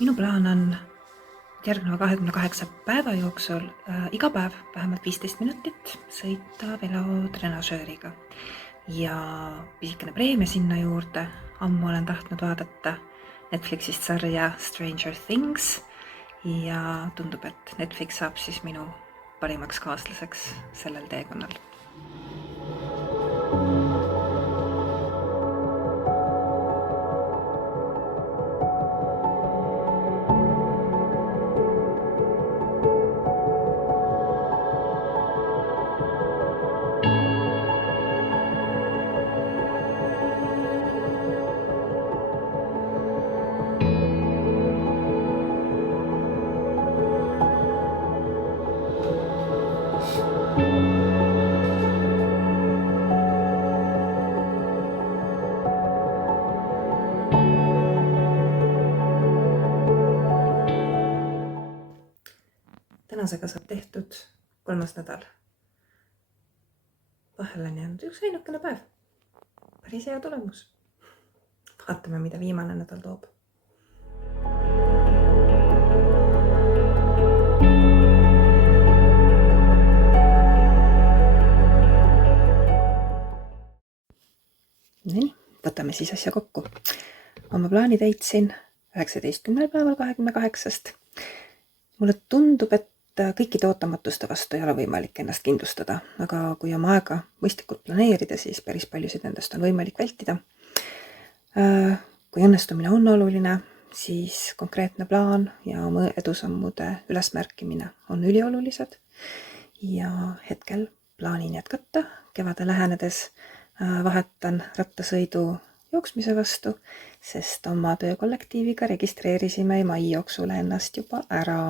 Minu plaan on järgneva 28 päeva jooksul iga päev vähemalt 15 minutit sõita velotrenažööriga. Ja pisikene preemia sinna juurde. Ammu olen tahtnud vaadata Netflixist sarja Stranger Things ja tundub, et Netflix saab siis minu parimaks kaaslaseks sellel teekonnal. Tänasega saab tehtud 3. nädal. Vahel on jäänud üks ainukene päev. Päris hea tulemus. Vaatame, mida viimane nädal toob. Nii, võtame siis asja kokku. Oma plaani täitsin 19. päeval 28. Mulle tundub, et kõikide ootamatuste vastu ei ole võimalik ennast kindlustada, aga kui oma aega mõistlikult planeerida, siis päris paljusid endast on võimalik vältida. Kui õnnestumine on oluline, siis konkreetne plaan ja oma edusammude ülesmärkimine on üliolulised ja hetkel plaanin jätkata. Kevade lähenedes vahetan rattasõidu jooksmise vastu, sest oma töökollektiiviga registreerisime mai jooksul ennast juba ära.